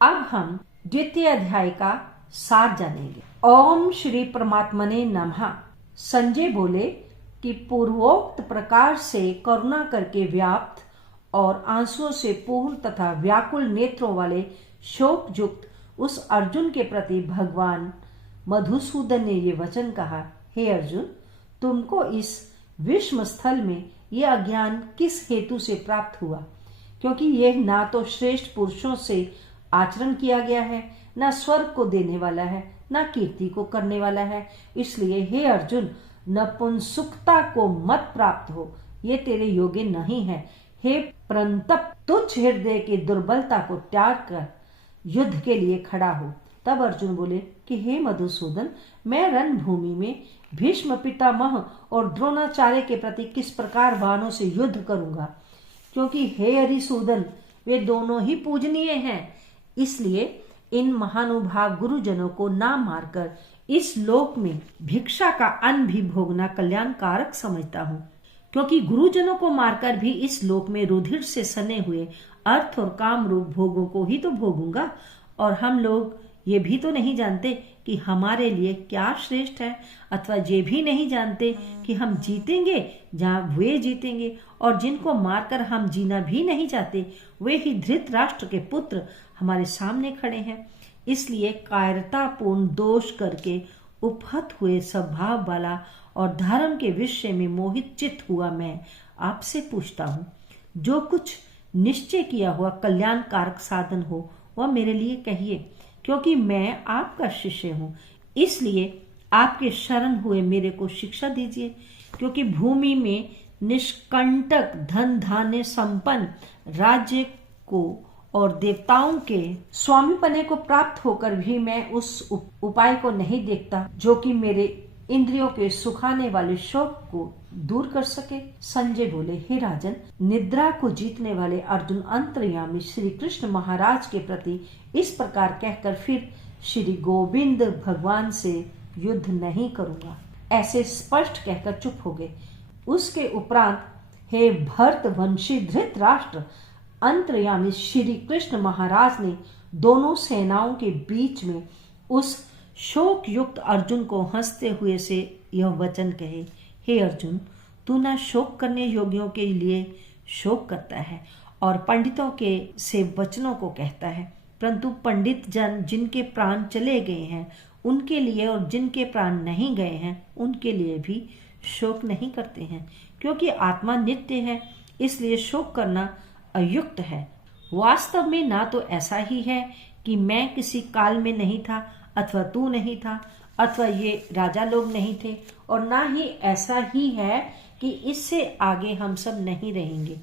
अब हम द्वितीय अध्याय का सार जानेंगे। ओम श्री परमात्मने नमः। संजय बोले कि पूर्वोक्त प्रकार से करुणा करके व्याप्त और आंसुओं से पूर्ण तथा व्याकुल नेत्रों वाले शोक युक्त उस अर्जुन के प्रति भगवान मधुसूदन ने ये वचन कहा, हे अर्जुन, तुमको इस विषम स्थल में यह अज्ञान किस हेतु से प्राप्त हुआ? क्योंकि यह ना तो श्रेष्ठ पुरुषों से आचरण किया गया है, ना स्वर्ग को देने वाला है, ना कीर्ति को करने वाला है। इसलिए हे अर्जुन, नपुंसकता को मत प्राप्त हो, ये तेरे योग्य नहीं है। हे परंतप, तुच्छ हृदय की दुर्बलता को त्याग कर युद्ध के लिए खड़ा हो। तब अर्जुन बोले कि हे मधुसूदन, मैं रणभूमि में भीष्म पितामह और द्रोणाचार्य के प्रति किस प्रकार वानों से युद्ध करूंगा? क्योंकि हे हरिसूदन, वे दोनों ही पूजनीय हैं। इसलिए इन महानुभाव गुरुजनों को ना मारकर इस लोक में भिक्षा का अन्न भी भोगना कल्याणकारक समझता हूँ। क्योंकि गुरुजनों को मारकर भी इस लोक में रुधिर से सने हुए अर्थ और काम रूप भोगों को ही तो भोगूंगा। और हम लोग ये भी तो नहीं जानते कि हमारे लिए क्या श्रेष्ठ है, अथवा ये भी नहीं जानते कि हम जीतेंगे जहाँ वे जीतेंगे, और जिनको मारकर हम जीना भी नहीं चाहते वे ही धृतराष्ट्र के पुत्र हमारे सामने खड़े हैं। इसलिए कायरतापूर्ण दोष करके उपहत हुए स्वभाव वाला और धर्म के विषय में मोहित चित्त हुआ मैं आपसे पूछता हूँ, जो कुछ निश्चय किया हुआ कल्याणकारक साधन हो वह मेरे लिए कहिए, क्योंकि मैं आपका शिष्य हूँ। इसलिए आपके शरण हुए मेरे को शिक्षा दीजिए। क्योंकि भूमि में निष्कंटक धन धान्य संपन्न राज्य को और देवताओं के स्वामीपने को प्राप्त होकर भी मैं उस उपाय को नहीं देखता जो कि मेरे इंद्रियों के सुखाने वाले शोक को दूर कर सके। संजय बोले, हे राजन, निद्रा को जीतने वाले अर्जुन अंतर्यामी श्री कृष्ण महाराज के प्रति इस प्रकार कहकर फिर श्री गोविंद भगवान से युद्ध नहीं करूंगा, ऐसे स्पष्ट कहकर चुप हो गए। उसके उपरांत हे भरतवंशी धृतराष्ट्र, अंतर्यामी श्री कृष्ण महाराज ने दोनों सेनाओं के बीच में उस शोक युक्त अर्जुन को हंसते हुए से यह वचन कहे, हे अर्जुन, तू न शोक करने योग्यों के लिए शोक करता है और पंडितों के से वचनों को कहता है, परंतु पंडित जन जिनके प्राण चले गए हैं उनके लिए और जिनके प्राण नहीं गए हैं उनके लिए भी शोक नहीं करते हैं। क्योंकि आत्मा नित्य है, इसलिए शोक करना अयुक्त है। वास्तव में ना तो ऐसा ही है कि मैं किसी काल में नहीं था, अथवा तू नहीं था, अथवा ये राजा लोग नहीं थे, और ना ही ऐसा ही है कि इससे आगे हम सब नहीं रहेंगे।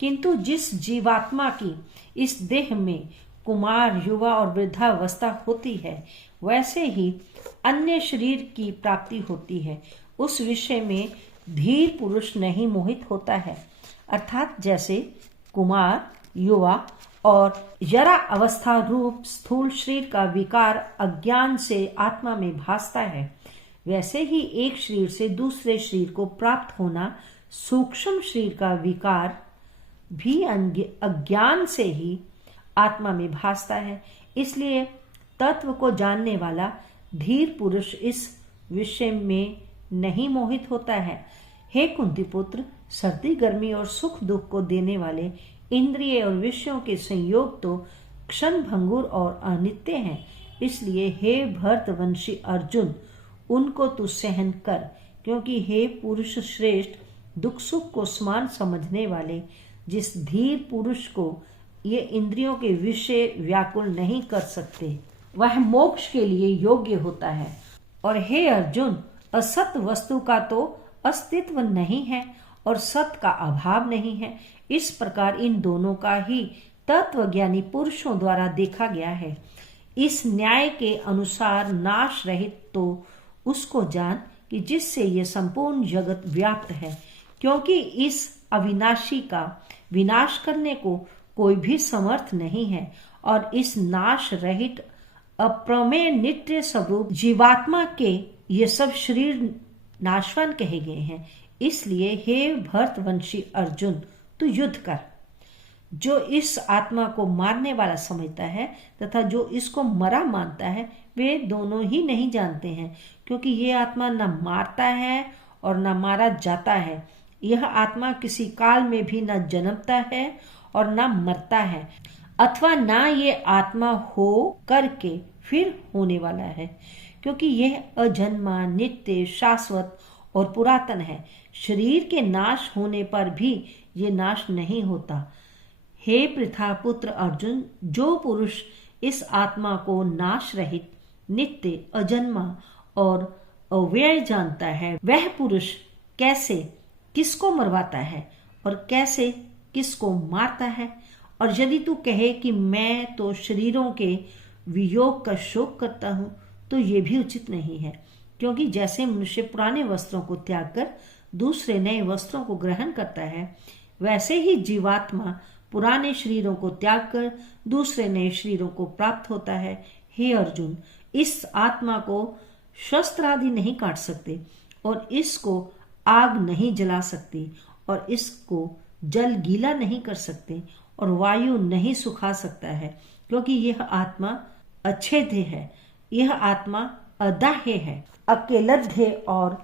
किंतु जिस जीवात्मा की इस देह में कुमार, युवा और वृद्धावस्था होती है, वैसे ही अन्य शरीर की प्राप्ति होती है। उस विषय में धीर पुरुष नहीं मोहित होता है। अर्थात जैसे कुमार, युवा और जरा अवस्था रूप स्थूल शरीर का विकार अज्ञान से आत्मा में भासता है, वैसे ही एक शरीर से दूसरे शरीर को प्राप्त होना सूक्ष्म शरीर का विकार भी अज्ञान से ही आत्मा में भासता है। इसलिए तत्व को जानने वाला धीर पुरुष इस विषय में नहीं मोहित होता है। हे कुंती पुत्र, सर्दी गर्मी और सुख दुख को देने वाले इंद्रिय और विषयों के संयोग तो क्षण भंगुर और अनित्य हैं। इसलिए हे भरतवंशी अर्जुन, उनको तू सहन कर, क्योंकि हे पुरुष श्रेष्ठ, दुख सुख को समान समझने वाले जिस धीर पुरुष को ये इंद्रियों के विषय व्याकुल नहीं कर सकते, वह मोक्ष के लिए योग्य होता है। और हे अर्जुन, असत वस्तु का तो अस्तित्व नहीं है और सत का अभाव नहीं है। इस प्रकार इन दोनों का ही तत्वज्ञानी पुरुषों द्वारा देखा गया है। इस न्याय के अनुसार नाश रहित तो उसको जान कि जिससे ये संपूर्ण जगत व्याप्त है, क्योंकि इस अविनाशी का विनाश करने को कोई भी समर्थ नहीं है। और इस नाश रहित अप्रमेय नित्य स्वरूप जीवात्मा के ये सब शरीर नाशवान कहे गए हैं। इसलिए हे भरतवंशी अर्जुन, तू युद्ध कर। जो इस आत्मा को मारने वाला समझता है तथा जो इसको मरा मानता है, वे दोनों ही नहीं जानते हैं, क्योंकि ये आत्मा न मारता है और न मारा जाता है। यह आत्मा किसी काल में भी न जन्मता है और न मरता है, अथवा न ये आत्मा हो करके फिर होने वाला है, क्योंकि यह अजन्मा, नित्य, शाश्वत और पुरातन है। शरीर के नाश होने पर भी ये नाश नहीं होता। हे पृथा पुत्र अर्जुन, जो पुरुष इस आत्मा को नाश रहित, नित्य, अजन्मा और अव्यय जानता है, वह पुरुष कैसे किसको मरवाता है और कैसे किसको मारता है। और यदि तू कहे कि मैं तो शरीरों के वियोग का शोक करता हूं, तो ये भी उचित नहीं है, क्योंकि जैसे मनुष्य पुराने वस्त्रों को त्याग कर दूसरे नए वस्त्रों को ग्रहण करता है, वैसे ही जीवात्मा पुराने शरीरों को त्याग कर दूसरे नए शरीरों को प्राप्त होता है। हे अर्जुन, इस आत्मा को शस्त्र आदि नहीं काट सकते और इसको आग नहीं जला सकती और इसको जल गीला नहीं कर सकते और वायु नहीं सुखा सकता है, क्योंकि यह आत्मा अच्छेद्य है। यह आत्मा अदाह्य है, अकेलध्य और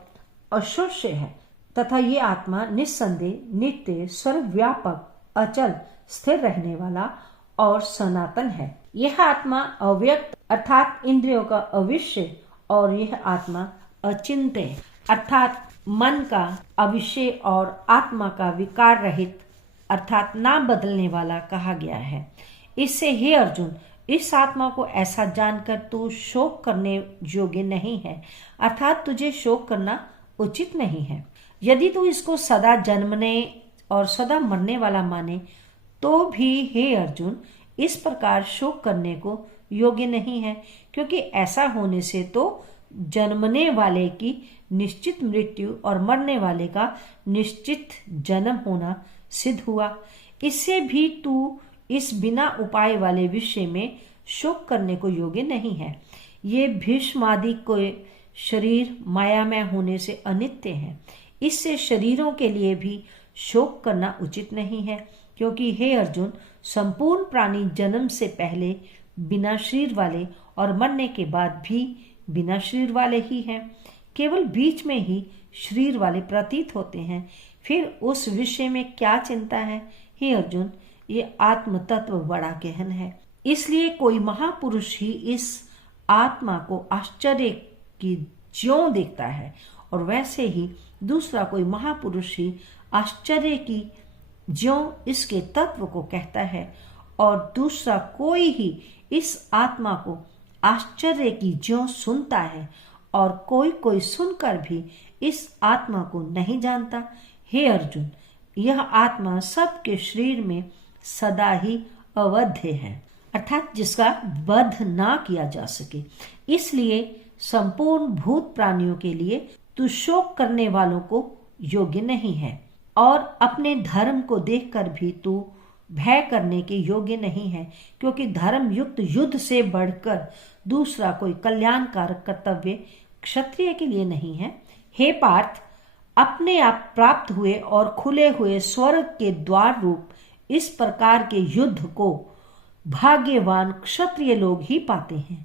अशोष्य है तथा ये आत्मा निस्संदेह, नित्य, सर्वव्यापक, अचल, स्थिर रहने वाला और सनातन है। यह आत्मा अव्यक्त अर्थात इंद्रियों का अविषय और यह आत्मा अचिंत्य अर्थात मन का अविषय और आत्मा का विकार रहित अर्थात ना बदलने वाला कहा गया है। इससे हे अर्जुन, इस आत्मा को ऐसा जानकर तू शोक करने योग्य नहीं है, अर्थात तुझे शोक करना उचित नहीं है। यदि तू इसको सदा जन्मने और सदा मरने वाला माने, तो भी हे अर्जुन, इस प्रकार शोक करने को योग्य नहीं है, क्योंकि ऐसा होने से तो जन्मने वाले की निश्चित मृत्यु और मरने वाले का निश्चित जन्म होना सिद्ध हुआ। इससे भी तू इस बिना उपाय वाले विषय में शोक करने को योग्य नहीं है। ये भीष्मादि के शरीर मायामय होने से अनित्य है, इससे शरीरों के लिए भी शोक करना उचित नहीं है, क्योंकि हे अर्जुन, संपूर्ण प्राणी जन्म से पहले बिना शरीर वाले और मरने के बाद भी बिना शरीर वाले ही हैं। केवल बीच में ही शरीर वाले प्रतीत होते हैं। फिर उस विषय में क्या चिंता है? हे अर्जुन, ये आत्म तत्व बड़ा गहन है, इसलिए कोई महापुरुष ही इस आत्मा को आश्चर्य की ज्यों देखता है और वैसे ही दूसरा कोई महापुरुष ही आश्चर्य की ज्यों इसके तत्व को कहता है और दूसरा कोई ही इस आत्मा को आश्चर्य की ज्यों सुनता है और कोई कोई सुनकर भी इस आत्मा को नहीं जानता। हे अर्जुन, यह आत्मा सबके शरीर में सदा ही अवध्य है, अर्थात जिसका वध ना किया जा सके। इसलिए संपूर्ण भूत प्राणियों के लिए तू शोक करने वालों को योग्य नहीं है और अपने धर्म को देखकर भी तू भय करने के योग्य नहीं है, क्योंकि धर्म युक्त युद्ध से बढ़कर दूसरा कोई कल्याणकारक कर्तव्य क्षत्रिय के लिए नहीं है। हे पार्थ, अपने आप प्राप्त हुए और खुले हुए स्वर्ग के द्वार रूप इस प्रकार के युद्ध को भाग्यवान क्षत्रिय लोग ही पाते हैं,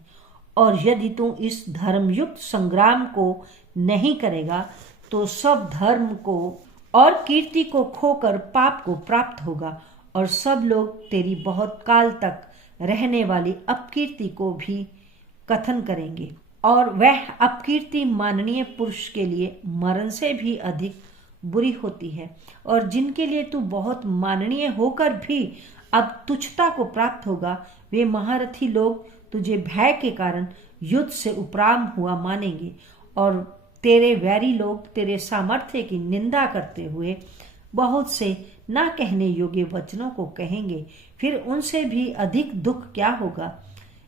और यदि तू इस धर्मयुक्त संग्राम को नहीं करेगा तो सब धर्म को और कीर्ति को खोकर पाप को प्राप्त होगा और सब लोग तेरी बहुत काल तक रहने वाली अपकीर्ति को भी कथन करेंगे, और वह अपकीर्ति माननीय पुरुष के लिए मरण से भी अधिक बुरी होती है। और जिनके लिए तू बहुत माननीय होकर भी अब तुच्छता को प्राप्त होगा, वे महारथी लोग तुझे भय के कारण युद्ध से उपराम हुआ मानेंगे और तेरे वैरी लोग तेरे सामर्थ्य की निंदा करते हुए बहुत से ना कहने योग्य वचनों को कहेंगे। फिर उनसे भी अधिक दुख क्या होगा?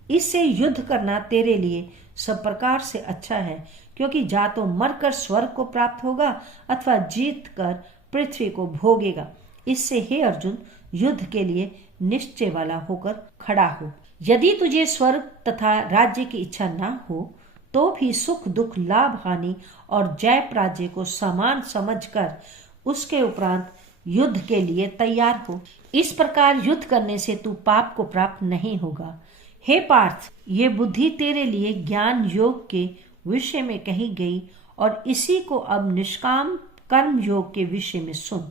इससे युद्ध करना तेरे लिए सब प्रकार से अच्छा है, क्योंकि जा तो मरकर स्वर्ग को प्राप्त होगा अथवा जीत कर पृथ्वी को भोगेगा। इससे हे अर्जुन, युद्ध के लिए निश्चय वाला होकर खड़ा हो। यदि तुझे स्वर्ग तथा राज्य की इच्छा ना हो तो भी सुख दुख, लाभ हानि और जय पराजय को समान समझकर उसके उपरांत युद्ध के लिए तैयार हो। इस प्रकार युद्ध करने से तू पाप को प्राप्त नहीं होगा। हे पार्थ, ये बुद्धि तेरे लिए ज्ञान योग के विषय में कही गई और इसी को अब निष्काम कर्म योग के विषय में सुन।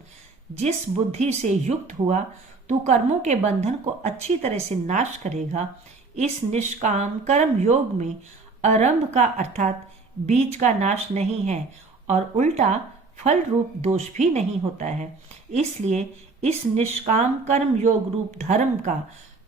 जिस बुद्धि से युक्त हुआ तू कर्मों के बंधन को अच्छी तरह से नाश करेगा। इस निष्काम कर्म योग में आरंभ का अर्थात बीज का नाश नहीं है और उल्टा फल रूप दोष भी नहीं होता है। इसलिए इस निष्काम कर्म योग रूप धर्म का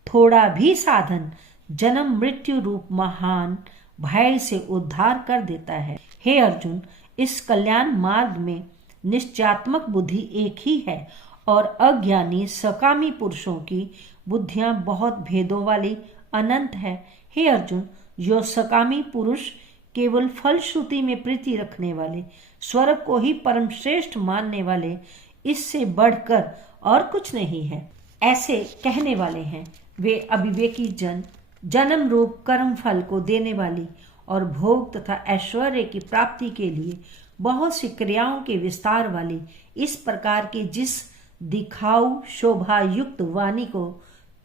थोड़ा भी साधन जन्म मृत्यु रूप महान भय से उद्धार कर देता है। हे अर्जुन, इस कल्याण मार्ग में निश्चयात्मक बुद्धि एक ही है और अज्ञानी सकामी पुरुषों की बुद्धियां बहुत भेदों वाली अनंत है। हे अर्जुन, जो सकामी पुरुष केवल फलश्रुति में प्रीति रखने वाले, स्वर्ग को ही परम श्रेष्ठ मानने वाले, इससे बढ़कर और कुछ नहीं है, ऐसे कहने वाले हैं, वे अविवेकी जन जन्म रूप कर्म फल को देने वाली और भोग तथा ऐश्वर्य की प्राप्ति के लिए बहुत सी क्रियाओं के विस्तार वाली इस प्रकार की जिस दिखाऊ शोभा युक्त वाणी को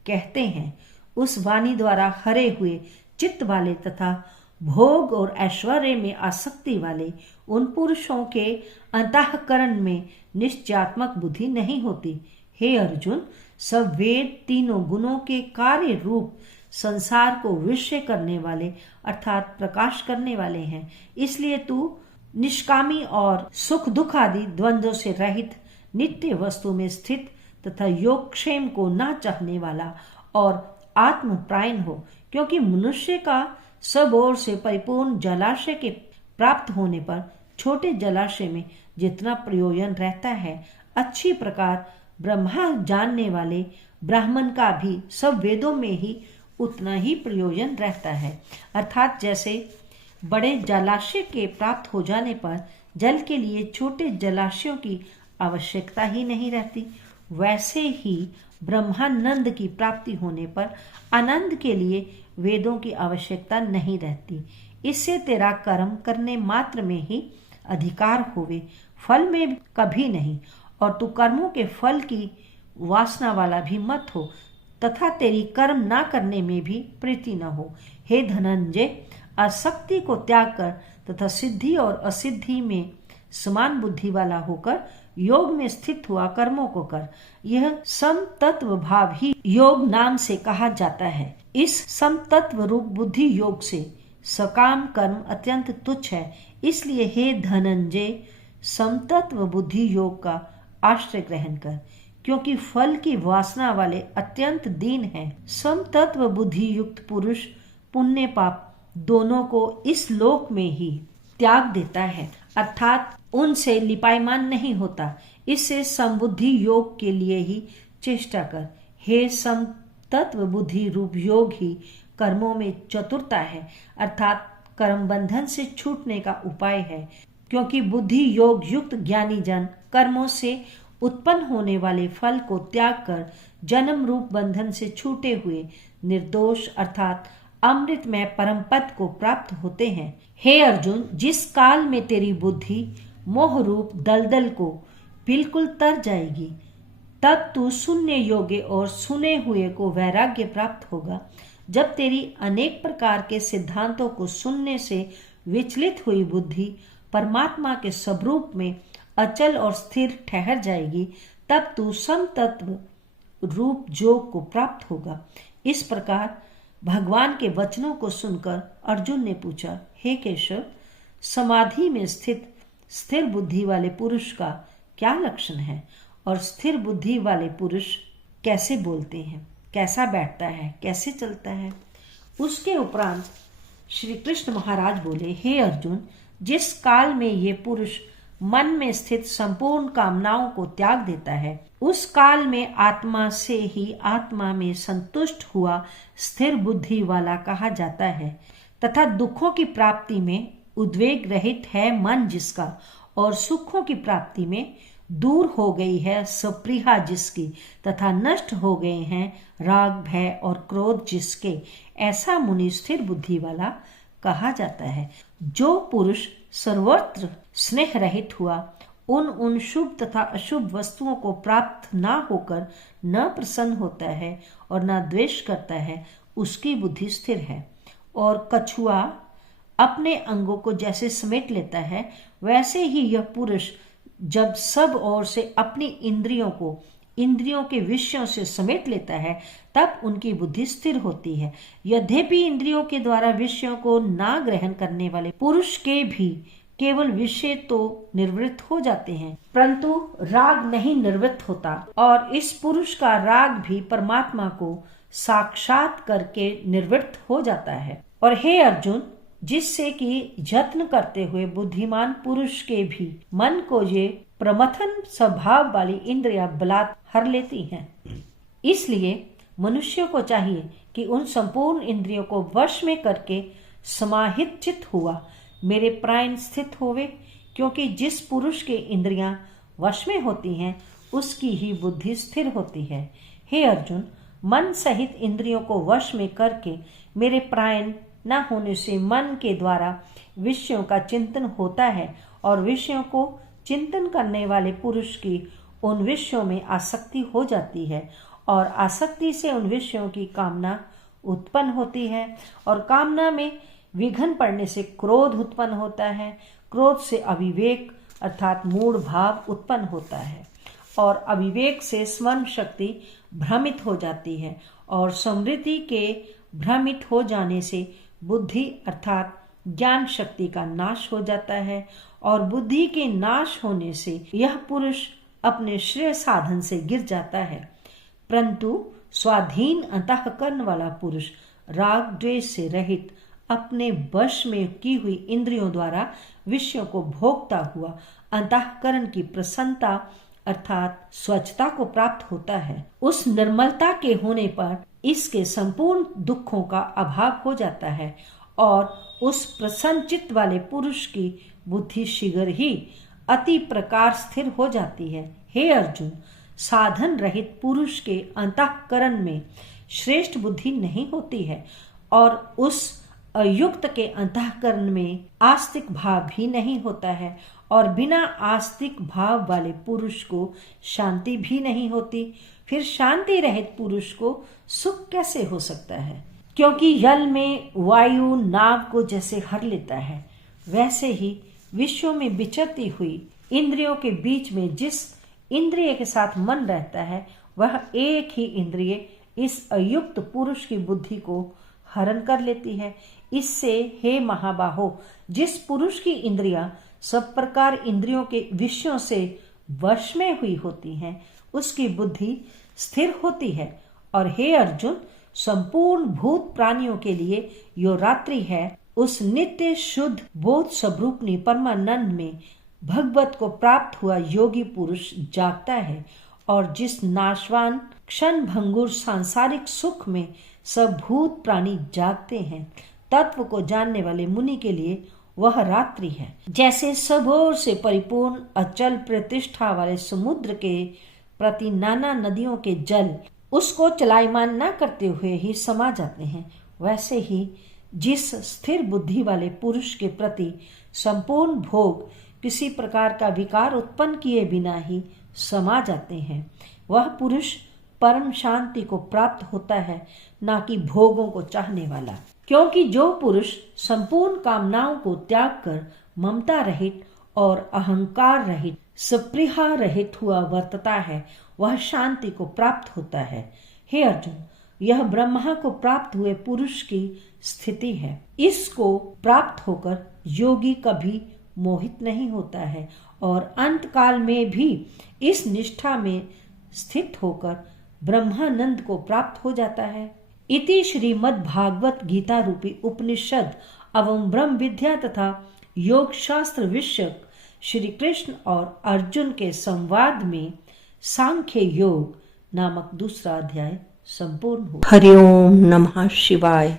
कहते हैं, उस वाणी द्वारा हरे हुए चित्त वाले तथा भोग और ऐश्वर्य में आसक्ति वाले उन पुरुषों के अंतःकरण में निश्चयात्मक बुद्धि नहीं होती। हे अर्जुन, सब वेद तीनों गुणों के कार्य रूप संसार को विषय करने वाले अर्थात प्रकाश करने वाले हैं। इसलिए तू निष्कामी और सुख दुख आदि द्वंद्वों से रहित नित्य वस्तु में स्थित तथा योगक्षेम को न चाहने वाला और आत्मप्रायण हो, क्योंकि मनुष्य का सब ओर से परिपूर्ण जलाशय के प्राप्त होने पर छोटे जलाशय में जितना प्रयोजन रहता है, अच्छी प्रकार ब्रह्मा जानने वाले ब्राह्मण का भी सब वेदों में ही उतना ही प्रयोजन रहता है। अर्थात जैसे बड़े जलाशय के प्राप्त हो जाने पर जल के लिए छोटे जलाशयों की आवश्यकता ही नहीं रहती, वैसे ही ब्रह्मानंद की प्राप्ति होने पर आनंद के लिए वेदों की आवश्यकता नहीं रहती। इससे तेरा कर्म करने मात्र में ही अधिकार होवे, फल में कभी नहीं, और तू कर्मों के फल की वासना वाला भी मत हो तथा तेरी कर्म ना करने में भी प्रीति न हो। हे धनंजय, आसक्ति को त्याग कर तथा सिद्धि और असिद्धि में समान बुद्धि वाला होकर योग में स्थित हुआ कर्मों को कर। यह समतत्व भाव ही योग नाम से कहा जाता है। इस समतत्व रूप बुद्धि योग से सकाम कर्म अत्यंत तुच्छ है। इसलिए हे धनंजय, समतत्व बुद्धि योग का आश्रय ग्रहण कर, क्योंकि फल की वासना वाले अत्यंत दीन हैं। समतत्व बुद्धि युक्त पुरुष पुण्य पाप दोनों को इस लोक में ही त्याग देता है, अर्थात उनसे लिपायमान नहीं होता। इससे समबुद्धि योग के लिए ही चेष्टा कर। हे समतत्व बुद्धि रूप योग ही कर्मों में चतुरता है, अर्थात कर्म बंधन से छूटने का उपाय है, क्योंकि बुद्धि योग युक्त ज्ञानी जन कर्मों से उत्पन्न होने वाले फल को त्याग कर जन्म रूप बंधन से छूटे हुए निर्दोष अर्थात अमृतमय परम पद को प्राप्त होते हैं। हे अर्जुन, जिस काल में तेरी बुद्धि मोह रूप दलदल को बिल्कुल तर जाएगी, तब तू सुनने योग्य और सुने हुए को वैराग्य प्राप्त होगा। जब तेरी अनेक प्रकार के सिद्धांतों को सुनने से विचलित हुई बुद्धि परमात्मा के स्वरूप में अचल और स्थिर ठहर जाएगी, तब तू समतत्व रूप योग को प्राप्त होगा। इस प्रकार भगवान के वचनों को सुनकर अर्जुन ने पूछा, हे केशव, समाधि में स्थित स्थिर बुद्धि वाले पुरुष का क्या लक्षण है और स्थिर बुद्धि वाले पुरुष कैसे बोलते हैं, कैसा बैठता है, कैसे चलता है? उसके उपरांत श्री कृष्ण महाराज बोले, हे अर्जुन, जिस काल में ये पुरुष मन में स्थित संपूर्ण कामनाओं को त्याग देता है, उस काल में आत्मा से ही आत्मा में संतुष्ट हुआ स्थिर बुद्धि वाला कहा जाता है, तथा दुखों की प्राप्ति में उद्वेग रहित है मन जिसका, और सुखों की प्राप्ति में दूर हो गई है सप्रिया जिसकी, तथा नष्ट हो गए हैं राग भय और क्रोध जिसके, ऐसा मुनि स्थिर बुद्धि वाला कहा जाता है। जो पुरुष सर्वत्र स्नेह रहित हुआ उन शुभ तथा अशुभ वस्तुओं को प्राप्त ना होकर न प्रसन्न होता है और न द्वेष करता है, उसकी बुद्धि स्थिर है। और कछुआ अपने अंगों को जैसे समेट लेता है, वैसे ही यह पुरुष जब सब ओर से अपनी इंद्रियों के विषयों से समेट लेता है, तब उनकी बुद्धि स्थिर होती है। यद्यपि इंद्रियों के द्वारा विषयों को ना ग्रहण करने वाले पुरुष के भी केवल विषय तो निर्वृत्त हो जाते हैं, परंतु राग नहीं निर्वृत्त होता, और इस पुरुष का राग भी परमात्मा को साक्षात करके निर्वृत्त हो जाता है। और हे अर्जुन, जिससे कि यत्न करते हुए बुद्धिमान पुरुष के भी मन को ये प्रमथन स्वभाव वाली इंद्रियां बलात् हर लेती हैं। इसलिए मनुष्य को चाहिए कि उन संपूर्ण इंद्रियों को वश में करके समाहित चित्त हुआ मेरे प्राण स्थित होवे, क्योंकि जिस पुरुष के इंद्रियां वश में होती हैं, उसकी ही बुद्धि स्थिर होती है। हे अर्जुन, मन सहित इंद्रियों को वश में करके मेरे प्राण न होने से मन के द्वारा विषयों का चिंतन होता है, और विषयों को चिंतन करने वाले पुरुष की उन विषयों में आसक्ति हो जाती है, और आसक्ति से उन विषयों की कामना उत्पन्न होती है, और कामना में विघ्न पड़ने से क्रोध उत्पन्न होता है। क्रोध से अविवेक अर्थात मूढ़ भाव उत्पन्न होता है, और अविवेक से स्मरण शक्ति भ्रमित हो जाती है, और स्मृति के भ्रमित हो जाने से बुद्धि अर्थात ज्ञान शक्ति का नाश हो जाता है, और बुद्धि के नाश होने से यह पुरुष अपने श्रेय साधन से गिर जाता है। परंतु स्वाधीन अंतःकरण वाला पुरुष राग द्वेष से रहित अपने वश में की हुई इंद्रियों द्वारा विषयों को भोगता हुआ अंतःकरण की प्रसन्नता अर्थात स्वच्छता को प्राप्त होता है। उस निर्मलता के होने पर इसके संपूर्ण दुखों का अभाव हो जाता है, और उस प्रसन्न चित्त वाले पुरुष की बुद्धि शीघ्र ही अति प्रकार स्थिर हो जाती है। हे अर्जुन, साधन रहित पुरुष के अंतःकरण में श्रेष्ठ बुद्धि नहीं होती है, और उस अयुक्त के अंतःकरण में आस्तिक भाव भी नहीं होता है, और बिना आस्तिक भाव वाले पुरुष को शांति भी नहीं होती। फिर शांति रहित पुरुष को सुख कैसे हो सकता है? क्योंकि जल में वायु नाव को जैसे हर लेता है, वैसे ही विश्व में विचरती हुई इंद्रियों के बीच में जिस इंद्रिय के साथ मन रहता है, वह एक ही इंद्रिय इस अयुक्त पुरुष की बुद्धि को हरण कर लेती है। इससे हे महाबाहो, जिस पुरुष की इंद्रियां सब प्रकार इंद्रियों के विषयों से वश में हुई होती हैं, उसकी बुद्धि स्थिर होती है। और हे अर्जुन, संपूर्ण भूत प्राणियों के लिए यो रात्रि है, उस नित्य शुद्ध बोध स्वरूपनी परमानंद में भगवत को प्राप्त हुआ योगी पुरुष जागता है, और जिस नाशवान क्षण भंगुर सांसारिक सुख में सब भूत प्राणी जागते हैं, तत्व को जानने वाले मुनि के लिए वह रात्रि है। जैसे सब ओर से परिपूर्ण अचल प्रतिष्ठा वाले समुद्र के प्रति नाना नदियों के जल उसको चलायमान न करते हुए ही समा जाते हैं, वैसे ही जिस स्थिर बुद्धि वाले पुरुष के प्रति संपूर्ण भोग किसी प्रकार का विकार उत्पन्न किए बिना ही समा जाते हैं, वह पुरुष परम शांति को प्राप्त होता है, ना कि भोगों को चाहने वाला। क्योंकि जो पुरुष संपूर्ण कामनाओं को त्याग कर ममता रहित और अहंकार रहित स्पृहा रहित हुआ वर्तता है, वह शांति को प्राप्त होता है। हे अर्जुन, यह ब्रह्मा को प्राप्त हुए पुरुष की स्थिति है। इसको प्राप्त होकर योगी कभी मोहित नहीं होता है, और अंत काल में भी इस निष्ठा में स्थित होकर ब्रह्मानंद को प्राप्त हो जाता है। इति श्रीमद् भागवत गीता रूपी उपनिषद एवं ब्रह्म विद्या तथा योग शास्त्र विषयक श्री कृष्ण और अर्जुन के संवाद में सांख्य योग नामक दूसरा अध्याय संपूर्ण हुआ। हरि ओम नमः शिवाय।